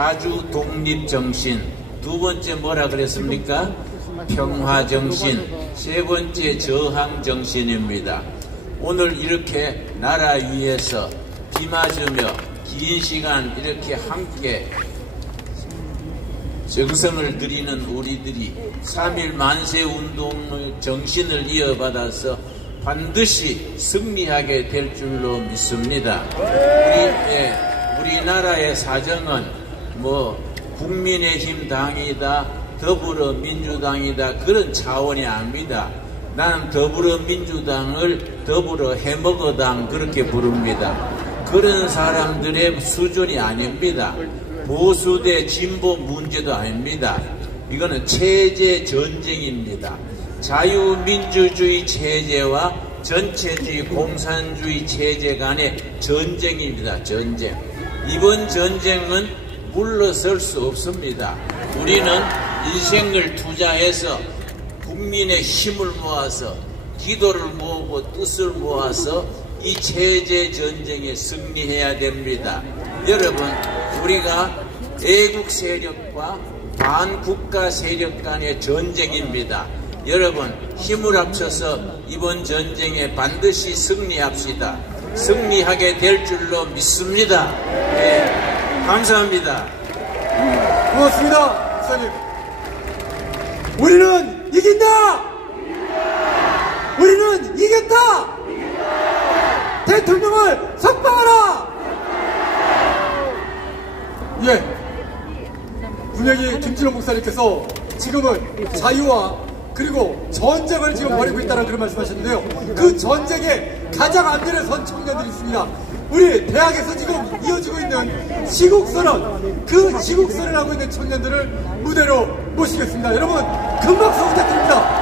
자주 독립정신, 두 번째 뭐라 그랬습니까? 평화정신, 세 번째 저항정신입니다. 오늘 이렇게 나라 위에서 비 맞으며 긴 시간 이렇게 함께 정성을 들이는 우리들이 3.1 만세운동의 정신을 이어받아서 반드시 승리하게 될 줄로 믿습니다. 우리나라의 사정은 국민의힘 당이다, 더불어민주당이다, 그런 차원이 아닙니다. 나는 더불어민주당을 더불어 해먹어당 그렇게 부릅니다. 그런 사람들의 수준이 아닙니다. 보수 대 진보 문제도 아닙니다. 이거는 체제 전쟁입니다. 자유민주주의 체제와 전체주의 공산주의 체제 간의 전쟁입니다. 전쟁. 이번 전쟁은 물러설 수 없습니다. 우리는 인생을 투자해서 국민의 힘을 모아서 기도를 모으고 뜻을 모아서 이 체제 전쟁에 승리해야 됩니다. 여러분, 우리가 애국 세력과 반국가 세력 간의 전쟁입니다. 여러분, 힘을 합쳐서 이번 전쟁에 반드시 승리합시다. 승리하게 될 줄로 믿습니다. 네, 감사합니다. 고맙습니다, 목사님. 우리는 이긴다! 우리는 이겼다! 대통령을 석방하라! 예, 분명히 김진호 목사님께서 지금은 자유와 그리고 전쟁을 지금 벌이고 있다는 그런 말씀하셨는데요. 그 전쟁에 가장 앞면에 선 청년들이 있습니다. 우리 대학에서 지금 이어지고 있는 시국선언, 그 시국선언을 하고 있는 청년들을 무대로 모시겠습니다. 여러분, 큰 박수 부탁드립니다.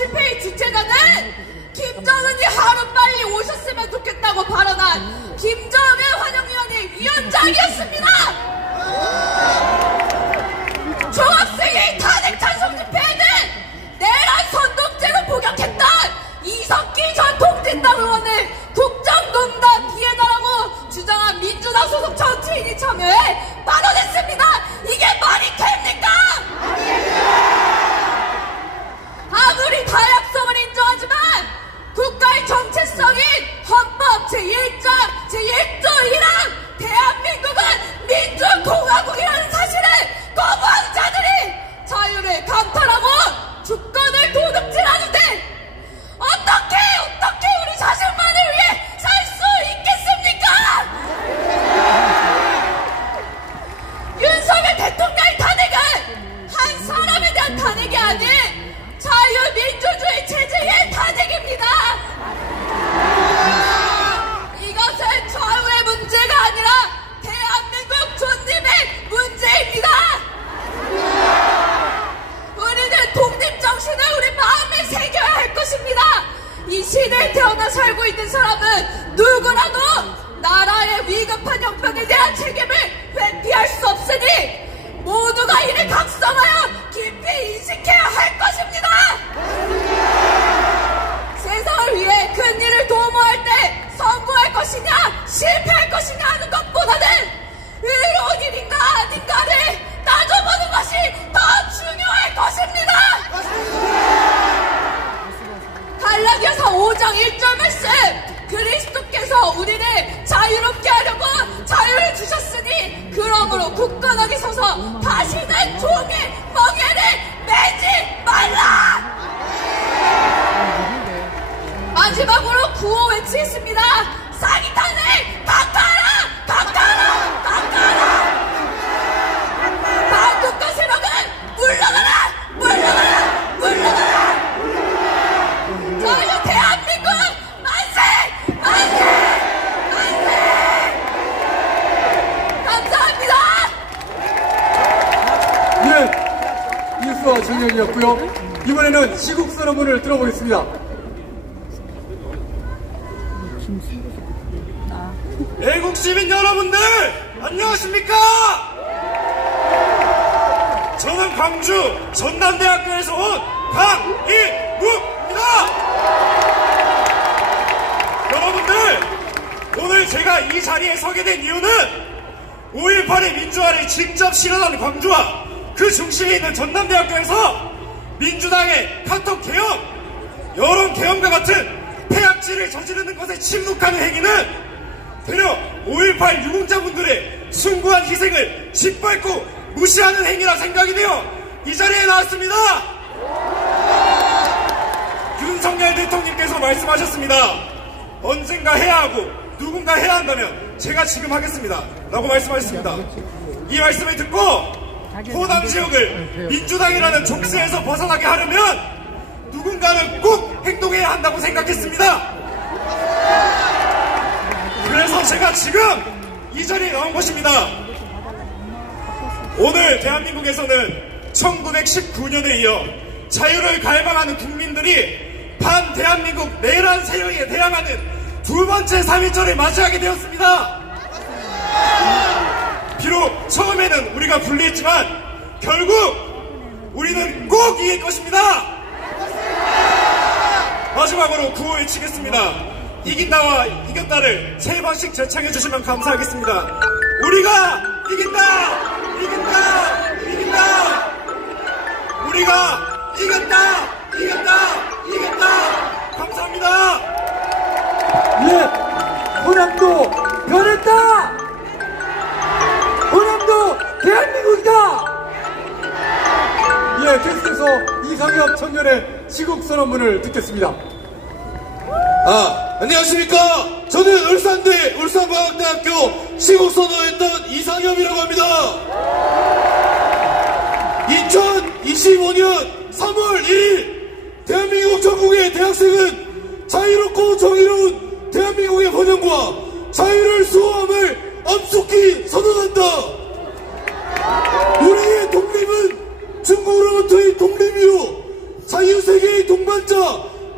집회의 주최자는 김정은이 하루빨리 오셨으면 좋겠다고 발언한 김정은 환영위원회 위원장이었습니다. 중학생의 탄핵 찬성 집회에는 내란 선동죄로 복역했던 이석기 전 통진당 의원을 국정농단 피해자라고 주장한 민주당 소속 정치인이 참여해 발언했습니다. 이게 말이 됩니까? 아무리 다양성을 인정하지만 국가의 정체성인 헌법 제1조 1랑 대한민국은 민주공화국이라는 사실을 거부하는 자들이 자유를 강탈하고 주권을 도둑질하는데 어떻게 우리 자신만을 위해 살 수 있겠습니까? 윤석열 대통령의 탄핵은 한 사람에 대한 탄핵이 아닌 자유민주주의 체제의 탄핵입니다. 이것은 좌우의 문제가 아니라 대한민국 존립의 문제입니다. 우리는 독립정신을 우리 마음에 새겨야 할 것입니다. 이 시대에 태어나 살고 있는 사람은 누구라도 나라의 위급한 형편에 대한 책임을 회피할 수 없으니 모두가 이를 각성하여 깊이 인식해야 할 것입니다. 세상을 위해 큰 일을 도모할 때 성공할 것이냐 실패할 것이냐 하는 것보다는 의로운 일인가 아닌가를 따져보는 것이 더 중요할 것입니다. 갈라디아서 5장 1절 말씀, 그리스도께서 우리를 자유롭게 하려고 자유를 주셨으니 그러므로 굳건하게 서서 다시는 종의 멍에를 매지 말라. 마지막으로 구호 외치겠습니다. 사기탄을 강타하라! 강타하라! 강타하라! 반국가 세력은 물러가라! 물러가라! 물러가라! 자유 대한민국 만세! 만세! 만세! 감사합니다. 예, 뉴스와 정연이었고요. 이번에는 시국 선언문을 들어보겠습니다. 애국 시민 여러분들 안녕하십니까? 저는 광주 전남대학교에서 온 강일묵입니다. 여러분들, 오늘 제가 이 자리에 서게 된 이유는 5.18의 민주화를 직접 실현한 광주와 그 중심에 있는 전남대학교에서 민주당의 카톡 개혁, 여론 개혁과 같은 폐악질을 저지르는 것에 침묵하는 행위는 되려 5.18 유공자분들의 숭고한 희생을 짓밟고 무시하는 행위라 생각이 되어 이 자리에 나왔습니다. 윤석열 대통령께서 말씀하셨습니다. 언젠가 해야 하고 누군가 해야 한다면 제가 지금 하겠습니다 라고 말씀하셨습니다. 이 말씀을 듣고 호남 지역을 민주당이라는 족쇄에서 벗어나게 하려면 누군가는 꼭 행동해야 한다고 생각했습니다. 그래서 제가 지금 이 자리에 나온 것입니다. 오늘 대한민국에서는 1919년에 이어 자유를 갈망하는 국민들이 반대한민국 내란 세력에 대항하는 두 번째 3.1절을 맞이하게 되었습니다. 비록 처음에는 우리가 불리했지만 결국 우리는 꼭 이길 것입니다. 마지막으로 구호 외치겠습니다. 이긴다와 이겼다를 3번씩 재창해 주시면 감사하겠습니다. 우리가 이긴다! 이긴다! 이긴다! 우리가 이겼다! 이겼다! 이겼다! 감사합니다. 예, 호남도 변했다! 호남도 대한민국이다! 예, 계속해서 이상엽 청년의 시국선언문을 듣겠습니다. 안녕하십니까. 저는 울산대 울산과학대학교 시국선언했던 이상엽이라고 합니다. 2025년 3월 1일 대한민국 전국의 대학생은 자유롭고 정의로운 대한민국의 번영과 자유를 수호함을 엄숙히 선언한다. 우리의 독립은 중국으로부터의 독립이요 자유세계의 동반 백만자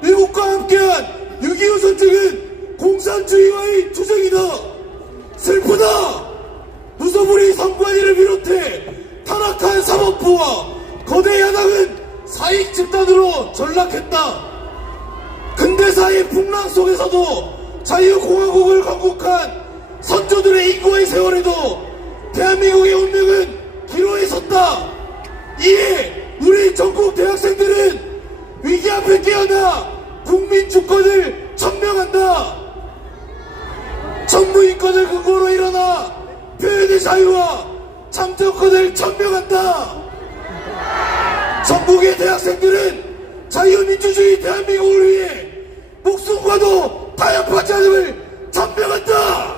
미국과 함께한 6.25 전쟁은 공산주의와의 투쟁이다. 슬프다. 무소불위 선관위를 비롯해 타락한 사법부와 거대 야당은 사익 집단으로 전락했다. 근대사의 풍랑 속에서도 자유공화국을 건국한 선조들의 인고의 세월에도 대한민국의 운명은 기로에 섰다. 이에 우리 전국 대학생들은 위기 앞에 깨어나 국민 주권을 천명한다. 정부인권을 근거로 일어나 표현의 자유와 참정권을 천명한다. 전국의 대학생들은 자유민주주의 대한민국을 위해 목숨과도 타협하지 않음을 천명한다.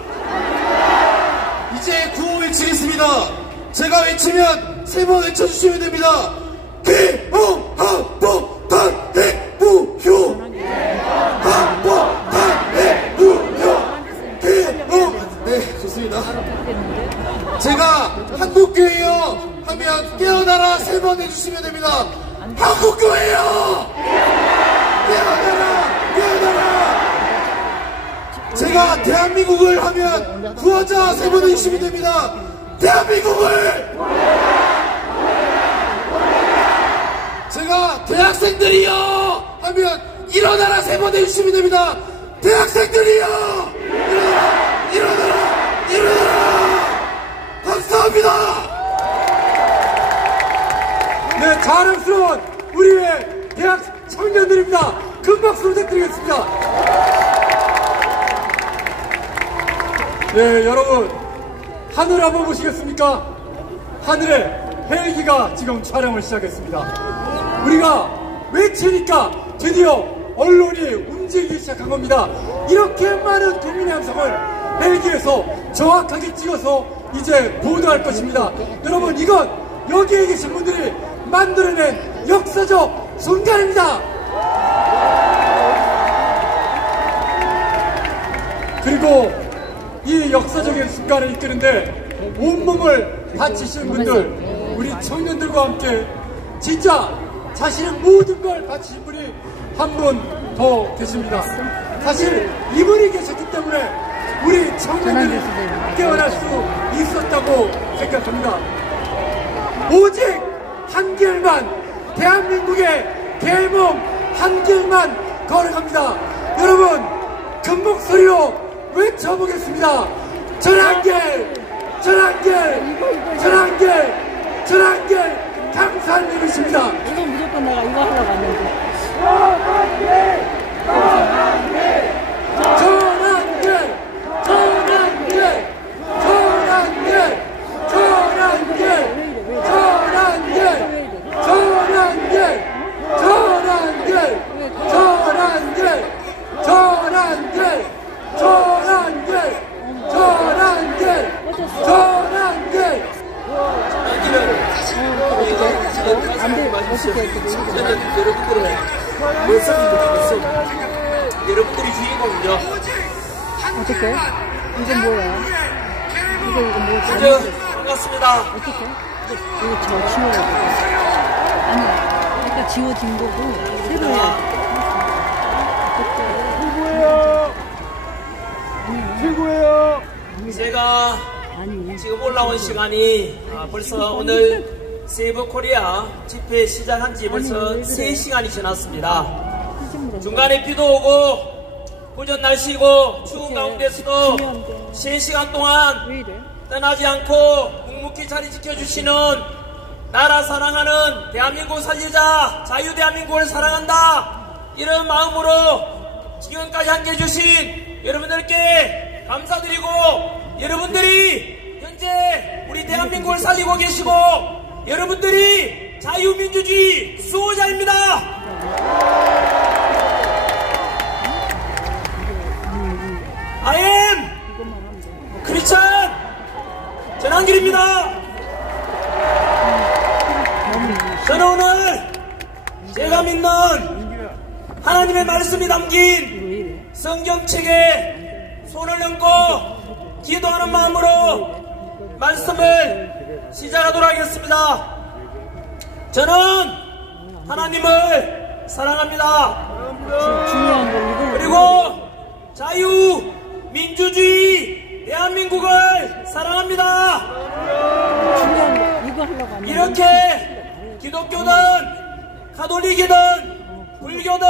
이제 구호 외치겠습니다. 제가 외치면 3번 외쳐주시면 됩니다. 개헌헌법 탄핵무효. 헌법 탄핵무효. 개헌. 네, 좋습니다. 제가 한국교회요 하면 깨어나라 3번 해주시면 됩니다. 한국교회요. 깨어나라. 깨어나라. 제가 대한민국을 하면 구하자 3번 해주시면 됩니다. 대한민국을. 제가 대학생들이요 하면 일어나라 3번 해주시면 됩니다. 대학생들이요. 일어나라. 일어나라. 일어나라. 감사합니다. 네, 자랑스러운 우리의 대학 청년들입니다. 큰 박수 부탁드리겠습니다. 네, 여러분 하늘 한번 보시겠습니까? 하늘에 헬기가 지금 촬영을 시작했습니다. 우리가 외치니까 드디어 언론이 움직이기 시작한 겁니다. 이렇게 많은 국민의 함성을 헬기에서 정확하게 찍어서 이제 보도할 것입니다. 여러분, 이건 여기에 계신 분들이 만들어낸 역사적 순간입니다. 그리고 이 역사적인 순간을 이끄는데 온몸을 바치신 분들, 우리 청년들과 함께 진짜 자신의 모든 걸 바치신 분이 한 분 더 계십니다. 사실 이분이 계셨기 때문에 우리 청년들이 깨어날 수 있었다고 생각합니다. 오직 한 길만, 대한민국의 개몽 한 길만 걸어갑니다. 여러분, 큰 목소리로 외쳐보겠습니다. 전한길, 전한길, 전한길, 전한길, 강산님이십니다. 이건 무조건 내가 이거 하려고 왔는데. 전한길, 전한길, 전한길, 전한길, 전한길, 전한길, 전한길, 전한길, 전한길, 전한길, 전한길, 전한길, 전한길. 여러분들이 주인공이죠. 어떻게? 이건 뭐야? 이거 뭐야? 아주 반갑습니다. 어떻게? 이거 저 지워야 돼. 아니야. 그러니까 지워진 거고 새로 해야 돼. 최고예요. 제가 아니. 지금 올라온 시간이 벌써 오늘 세이브 코리아 집회 시작한 지 벌써 3시간이 지났습니다. 중간에 비도 오고 고전 날씨고 추운 가운데서도 3시간 동안 떠나지 않고 묵묵히 자리 지켜주시는 나라 사랑하는 대한민국 살리자, 자유 대한민국을 사랑한다, 이런 마음으로 지금까지 함께해 주신 여러분들께 감사드리고, 여러분들이 현재 우리 대한민국을 살리고 계시고 여러분들이 자유민주주의 수호자입니다. I am 크리스찬 전한길입니다. 저는 오늘 제가 믿는 하나님의 말씀이 담긴 성경책에 손을 얹고 기도하는 마음으로 말씀을 시작하도록 하겠습니다. 저는 하나님을 사랑합니다. 중요한 거 이거. 그리고 자유, 민주주의, 대한민국을 사랑합니다. 중요한 거 이거 하려고 하면 이렇게 기독교든 가톨릭이든 불교든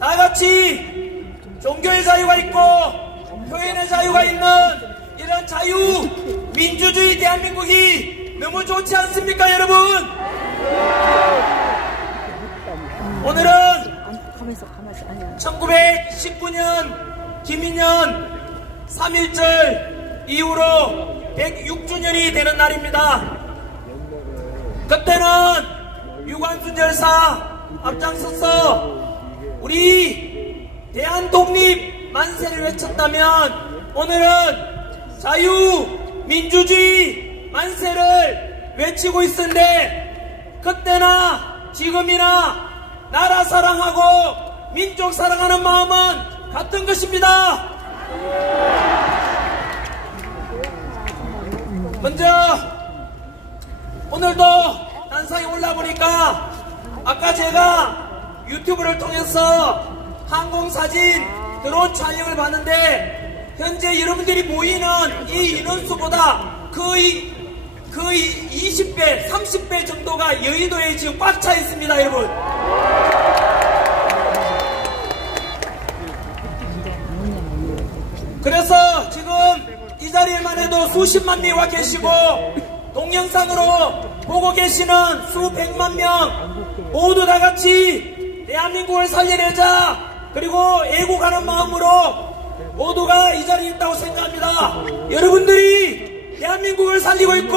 다 같이 종교의 자유가 있고 표현의 자유가 있는 이런 자유, 민주주의 대한민국이 너무 좋지 않습니까, 여러분? 오늘은 가만있어 아니야. 1919년 김인년 3.1절 이후로 106주년이 되는 날입니다. 그때는 유관순 열사 앞장서서 우리 대한독립 만세를 외쳤다면 오늘은 자유, 민주주의 만세를 외치고 있는데 그때나 지금이나 나라 사랑하고 민족 사랑하는 마음은 같은 것입니다. 먼저 오늘도 단상에 올라보니까 아까 제가 유튜브를 통해서 항공사진 드론 촬영을 봤는데 현재 여러분들이 보이는 이 인원수보다 거의 20배, 30배 정도가 여의도에 지금 꽉 차 있습니다, 여러분. 그래서 지금 이 자리에만 해도 수십만 명이 와 계시고 동영상으로 보고 계시는 수백만 명 모두 다 같이 대한민국을 살려내자 그리고 애국하는 마음으로 모두가 이 자리에 있다고 생각합니다. 여러분들이 대한민국을 살리고 있고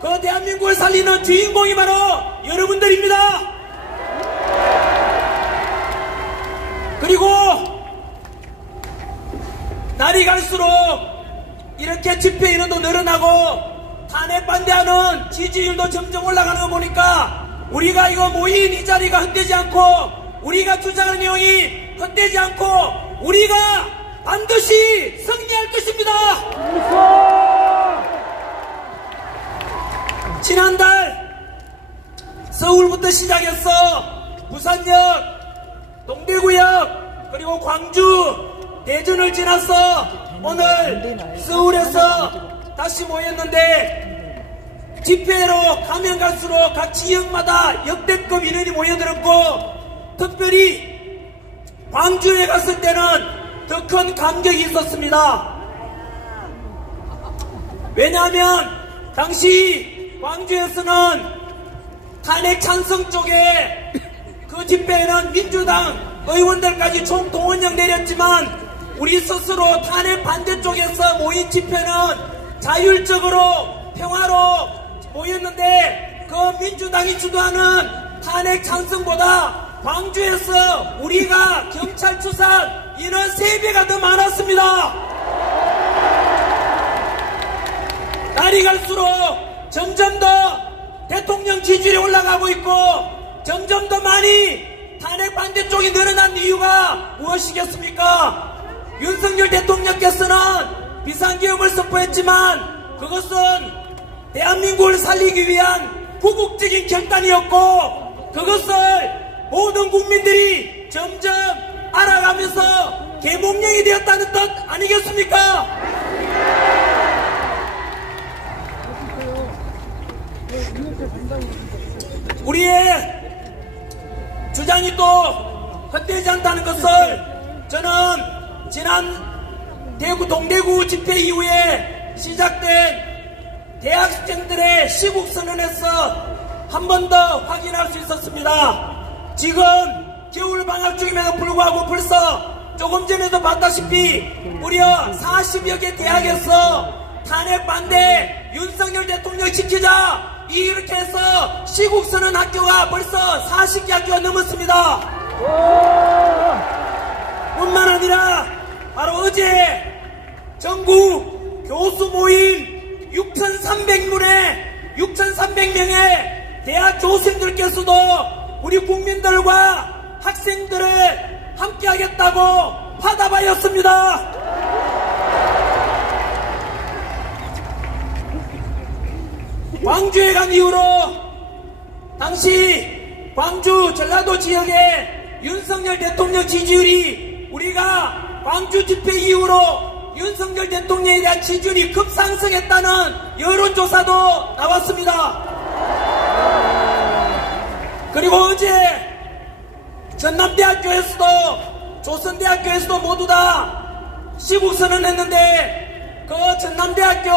그 대한민국을 살리는 주인공이 바로 여러분들입니다. 그리고 날이 갈수록 이렇게 집회 인원도 늘어나고 탄핵 반대하는 지지율도 점점 올라가는 거 보니까 우리가 이거 모인 이 자리가 헛되지 않고 우리가 주장하는 내용이 헛되지 않고 우리가 반드시 승리할 것입니다. 지난달 서울부터 시작해서 부산역, 동대구역, 그리고 광주, 대전을 지나서 오늘 서울에서 다시 모였는데 집회로 가면 갈수록 각 지역마다 역대급 인원이 모여들었고 특별히 광주에 갔을 때는 더 큰 감격이 있었습니다. 왜냐하면 당시 광주에서는 탄핵 찬성 쪽에 그 집회에는 민주당 의원들까지 총동원령 내렸지만 우리 스스로 탄핵 반대쪽에서 모인 집회는 자율적으로 평화로 모였는데 그 민주당이 주도하는 탄핵 찬성보다 광주에서 우리가 경찰 추산 인원 3배가 더 많았습니다. 날이 갈수록 점점 더 대통령 지지율이 올라가고 있고 점점 더 많이 탄핵 반대쪽이 늘어난 이유가 무엇이겠습니까? 윤석열 대통령께서는 비상계엄을 선포했지만 그것은 대한민국을 살리기 위한 후국적인 결단이었고 그것을 모든 국민들이 점점 알아가면서 계몽령이 되었다는 뜻 아니겠습니까? 우리의 주장이 또 헛되지 않다는 것을 저는 지난 대구 동대구 집회 이후에 시작된 대학생들의 시국선언에서 한 번 더 확인할 수 있었습니다. 지금 겨울방학 중임에도 불구하고 벌써 조금 전에도 봤다시피 무려 40여 개 대학에서 탄핵 반대 윤석열 대통령 지키자 이렇게 해서 시국선언 학교가 벌써 40개 학교가 넘었습니다. 뿐만 아니라 바로 어제 전국 교수 모임 6,300명의 대학 교수님들께서도 우리 국민들과 학생들을 함께 하겠다고 화답하였습니다. 광주에 간 이후로 당시 광주 전라도 지역의 윤석열 대통령 지지율이 우리가 광주 집회 이후로 윤석열 대통령에 대한 지지율이 급상승했다는 여론조사도 나왔습니다. 그리고 어제 전남대학교에서도 조선대학교에서도 모두 다 시국선언을 했는데 그 전남대학교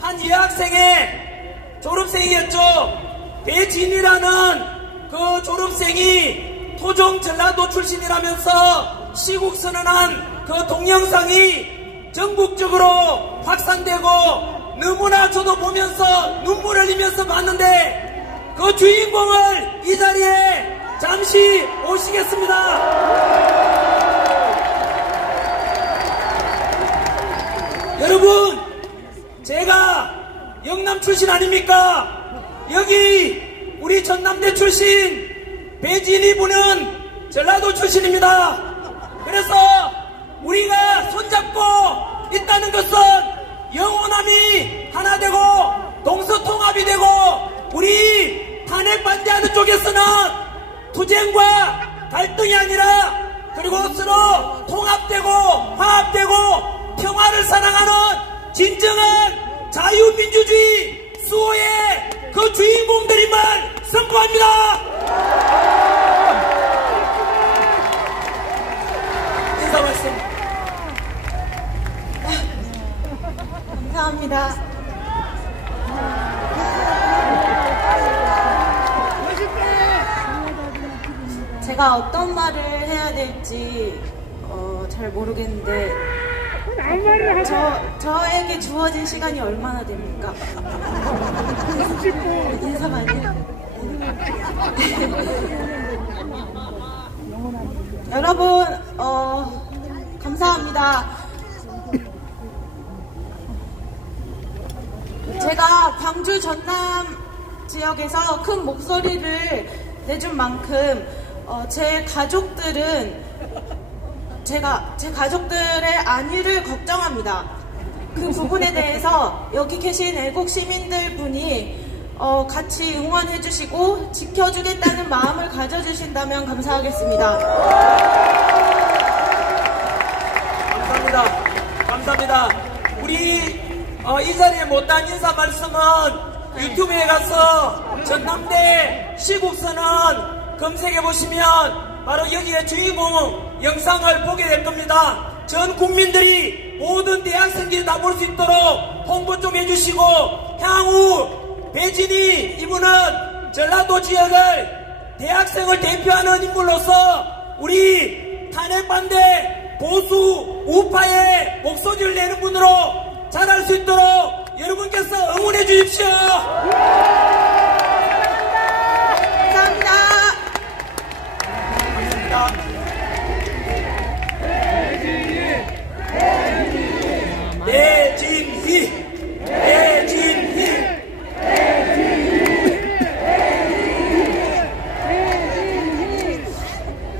한 여학생의 졸업생이었죠. 배진이라는 그 졸업생이 토종 전라도 출신이라면서 시국선언한 그 동영상이 전국적으로 확산되고 너무나 저도 보면서 눈물을 흘리면서 봤는데 그 주인공을 이 자리에 잠시 모시겠습니다. 여러분, 제가 영남 출신 아닙니까? 여기 우리 전남대 출신 배진이 분은 전라도 출신입니다. 그래서 우리가 손잡고 있다는 것은 영호남이 하나 되고 동서통합이 되고 우리 탄핵 반대하는 쪽에서는 투쟁과 갈등이 아니라 그리고 서로 통합되고 화합되고 평화를 사랑하는 진정한 자유민주주의 수호의 그 주인공들임을 선포합니다. 인사 말씀. 감사합니다. 제가 어떤 말을 해야 될지 잘 모르겠는데 저에게 주어진 시간이 얼마나 됩니까? 30분. 인사만요? 여러분, 감사합니다. 제가 광주 전남 지역에서 큰 목소리를 내준 만큼 제 가족들의 안위를 걱정합니다. 그 부분에 대해서 여기 계신 애국 시민들 분이 같이 응원해주시고 지켜주겠다는 마음을 가져주신다면 감사하겠습니다. 감사합니다. 우리 이 자리에 못한 인사 말씀은 유튜브에 가서 전남대 시국선언 검색해보시면 바로 여기에 주인공 영상을 보게 될 겁니다. 전 국민들이 모든 대학생들이 다 볼 수 있도록 홍보 좀 해주시고 향후 배진이 이분은 전라도 지역을 대학생을 대표하는 인물로서 우리 탄핵 반대 보수 우파의 목소리를 내는 분으로 자랄 수 있도록 여러분께서 응원해 주십시오. 감사합니다. 배진희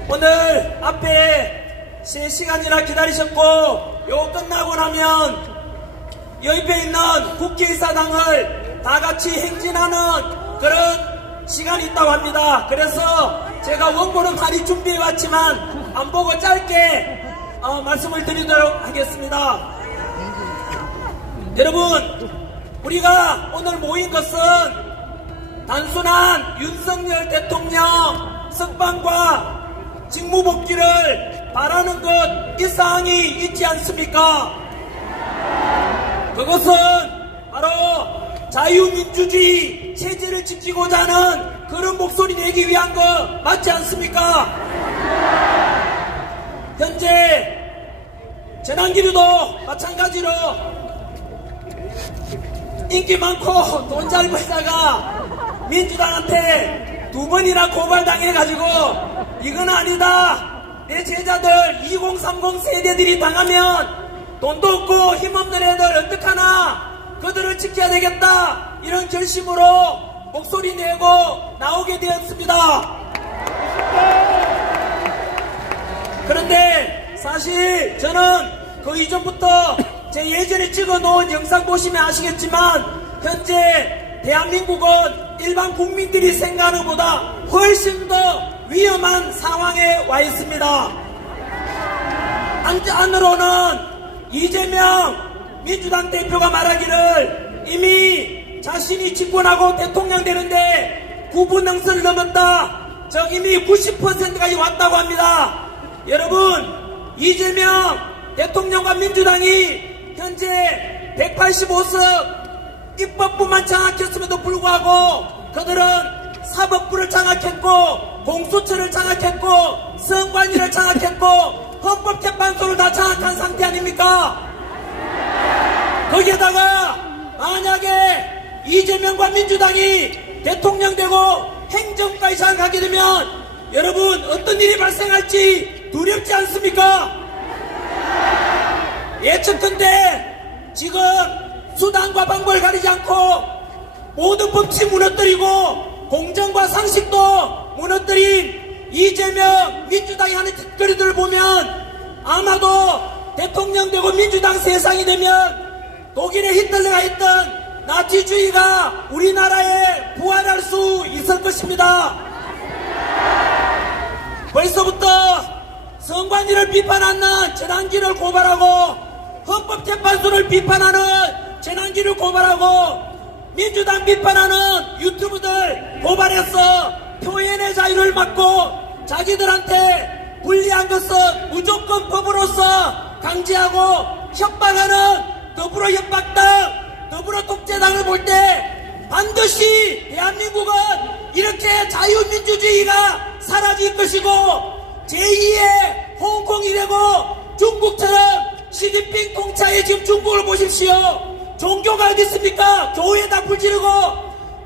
오늘 앞에 3시간이나 기다리셨고 요 끝나고 나면 옆에 있는 국회의사당을 다 같이 행진하는 그런 시간이 있다고 합니다. 그래서 제가 원고는 많이 준비해 왔지만 안 보고 짧게 말씀을 드리도록 하겠습니다. 여러분, 우리가 오늘 모인 것은 단순한 윤석열 대통령 석방과 직무복귀를 바라는 것 이 사항이 있지 않습니까? 그것은 바로 자유민주주의 체제를 지키고자 하는 그런 목소리 내기 위한 것 맞지 않습니까? 현재 전환기류도 마찬가지로 인기 많고 돈 잘 벌다가 민주당한테 2번이나 고발당해가지고 이건 아니다. 내 제자들 2030 세대들이 당하면 돈도 없고 힘없는 애들 어떡하나 그들을 지켜야 되겠다 이런 결심으로 목소리 내고 나오게 되었습니다. 그런데 사실 저는 그 이전부터 제 예전에 찍어놓은 영상 보시면 아시겠지만 현재 대한민국은 일반 국민들이 생각하는 것보다 훨씬 더 위험한 상황에 와 있습니다. 안으로는 이재명 민주당 대표가 말하기를 이미 자신이 집권하고 대통령 되는데 9분 능선을 넘었다. 이미 90%까지 왔다고 합니다. 여러분, 이재명 대통령과 민주당이 현재 185석 입법부만 장악했음에도 불구하고 그들은 사법부를 장악했고 공수처를 장악했고 선관위를 장악했고 헌법재판소를 다 장악한 상태 아닙니까? 거기에다가 만약에 이재명과 민주당이 대통령 되고 행정까지 장악하게 되면 여러분 어떤 일이 발생할지 두렵지 않습니까? 예측컨대 지금 수단과 방법을 가리지 않고 모든 법칙 무너뜨리고 공정과 상식도 무너뜨린 이재명 민주당이 하는 짓거리들을 보면 아마도 대통령 되고 민주당 세상이 되면 독일의 히틀러가 했던 나치주의가 우리나라에 부활할 수 있을 것입니다. 벌써부터 선관위를 비판하는 재난기를 고발하고 헌법재판소를 비판하는 재난기를 고발하고 민주당 비판하는 유튜브들 고발해서 표현의 자유를 막고 자기들한테 불리한 것은 무조건 법으로서 강제하고 협박하는 더불어 협박당, 더불어 독재당을 볼 때 반드시 대한민국은 이렇게 자유민주주의가 사라질 것이고 제2의 홍콩이 되고 중국처럼 시진핑 통치하에 지금 중국을 보십시오. 종교가 어디 있습니까? 교회에다 불 지르고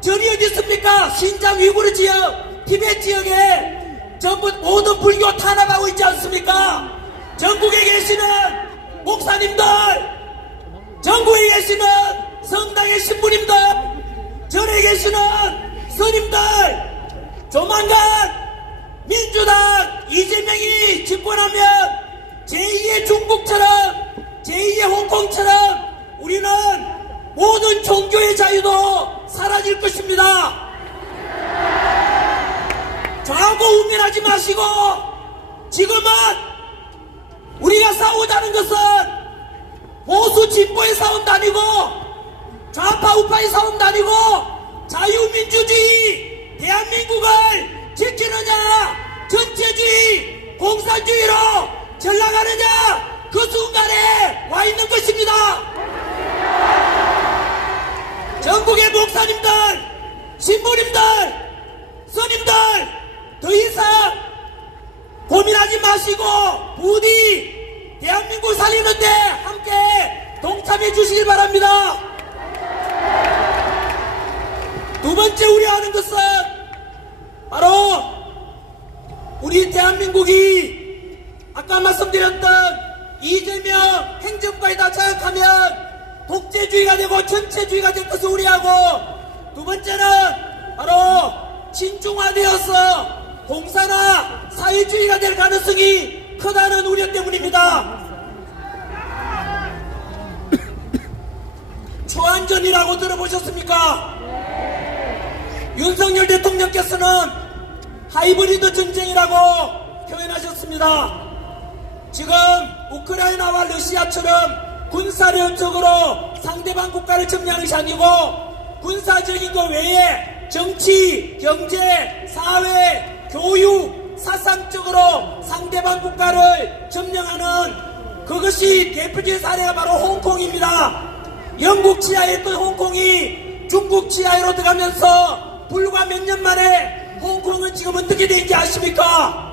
절이 어디 있습니까? 신장 위구르 지역, 티베트 지역에 전부 모든 불교 탄압하고 있지 않습니까? 전국에 계시는 목사님들, 전국에 계시는 성당의 신부님들, 절에 계시는 스님들, 조만간 민주당 이재명이 집권하면 제2의 중국처럼 제2의 홍콩처럼 우리는 모든 종교의 자유도 사라질 것입니다. 저하고 우면하지 마시고 지금은 우리가 싸우자는 것은 보수 진보의 싸움도 아니고 좌파 우파의 싸움도 아니고 자유민주주의 대한민국을 지키느냐 전체주의 공산주의로 전락하느냐 그 순간에 와 있는 것입니다. 전국의 목사님들, 신부님들, 스님들 더 이상 고민하지 마시고 부디 대한민국 살리는데 함께 동참해 주시길 바랍니다. 두 번째 우려하는 것은 바로 우리 대한민국이 아까 말씀드렸던 이재명 행정부에다 장악하면 독재주의가 되고 전체주의가 될 것을 우려하고 두 번째는 바로 친중화되어서 공산화 사회주의가 될 가능성이 크다는 우려 때문입니다. 초안전이라고 들어보셨습니까? 윤석열 대통령께서는 하이브리드 전쟁이라고 표현하셨습니다. 지금 우크라이나와 러시아처럼 군사력적으로 상대방 국가를 점령하는 것이 아니고 군사적인 것 외에 정치, 경제, 사회, 교육, 사상적으로 상대방 국가를 점령하는 그것이 대표적인 사례가 바로 홍콩입니다. 영국 치하에 있던 홍콩이 중국 치하로 들어가면서 불과 몇 년 만에 홍콩은 지금 어떻게 된지 아십니까?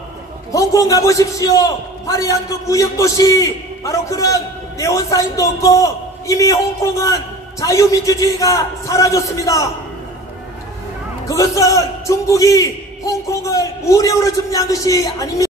홍콩 가보십시오. 화려한 그 무역도시 바로 그런 네온사인도 없고 이미 홍콩은 자유민주주의가 사라졌습니다. 그것은 중국이 홍콩을 우려로 점령한 것이 아닙니다.